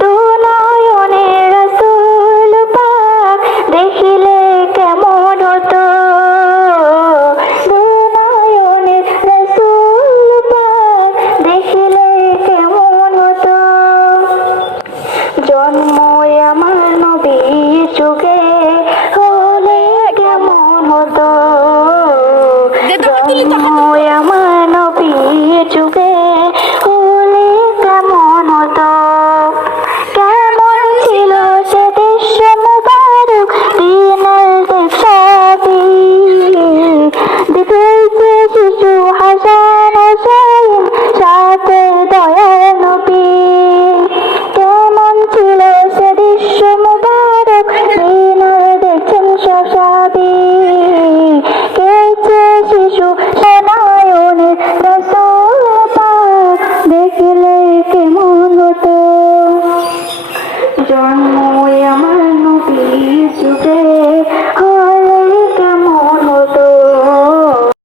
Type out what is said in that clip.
দুনয়নে রাসূল পাক দেখিলে কেমন হতো, দুনয়নে রাসূল পাক দেখিলে কেমন হতো। জন্ম আমার নবীর যুগে হলে কেমন হতো, জন্ম আমার নবীর যুগে হলে কেমন হতো। কেমন ছিল সে দৃশ্য মুবারক, দিনের দেখি দেখেছে শিশু হাসান হোসেন সাথে দয়ার নবী। কেমন ছিল সে দৃশ্য মুবারক, দিনের দেখছেন সব সাবি।